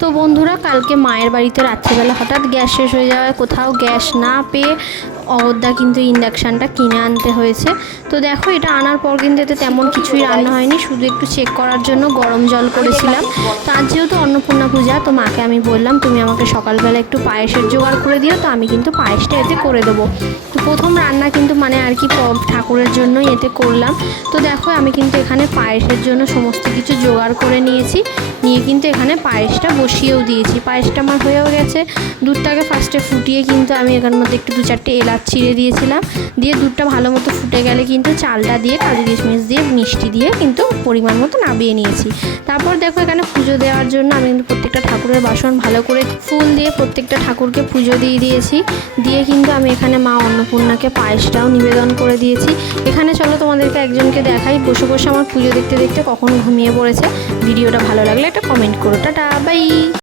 তো বন্ধুরা, কালকে মায়ের বাড়িতে রাত্রিবেলা হঠাৎ গ্যাস শেষ হয়ে যাওয়ায় কোথাও গ্যাস না পেয়ে অগত্যা কিন্তু ইন্ডাকশানটা কিনে আনতে হয়েছে। তো দেখো, এটা আনার পর কিন্তু এতে তেমন কিছুই রান্না হয়নি, শুধু একটু চেক করার জন্য গরম জল করেছিলাম। তো আজ যেহেতু অন্নপূর্ণা পূজা, তো মাকে আমি বললাম তুমি আমাকে সকালবেলা একটু পায়েসের জোগাড় করে দিও, তো আমি কিন্তু পায়েসটা এতে করে দেবো। তো প্রথম রান্না কিন্তু আর কি ঠাকুরের জন্যই এতে করলাম। তো দেখো, আমি কিন্তু এখানে পায়েসের জন্য সমস্ত কিছু জোগাড় করে নিয়েছি, নিয়ে কিন্তু এখানে পায়েসটা বসিয়েও দিয়েছি। পায়েসটা আমার হয়েও গেছে। দুধটাকে ফার্স্টে ফুটিয়ে কিন্তু আমি এখানের মধ্যে একটু 2-4টে এলাচ ছিঁড়ে দিয়েছিলাম। দিয়ে দুধটা ভালো মতো ফুটে গেলে কিন্তু চালটা দিয়ে কাজু কিশমিশ দিয়ে মিষ্টি দিয়ে কিন্তু পরিমাণ মতো নামিয়ে নিয়েছি। তারপর দেখো, এখানে পুজো দেওয়ার জন্য আমি কিন্তু প্রত্যেকটা ঠাকুরের বাসন ভালো করে ফুল দিয়ে প্রত্যেকটা ঠাকুরকে পুজো দিয়ে দিয়েছি। দিয়ে কিন্তু আমি এখানে মা অন্নপূর্ণাকে পায়েসটাও নিবেদন করে দিয়েছি। এখানে চলো তোমাদেরকে একজনকে দেখাই বসে বসে আমার পুজো দেখতে দেখতে কখন ঘুমিয়ে পড়েছে। ভিডিওটা ভালো লাগলে একটা কমেন্ট করো। Tata, by.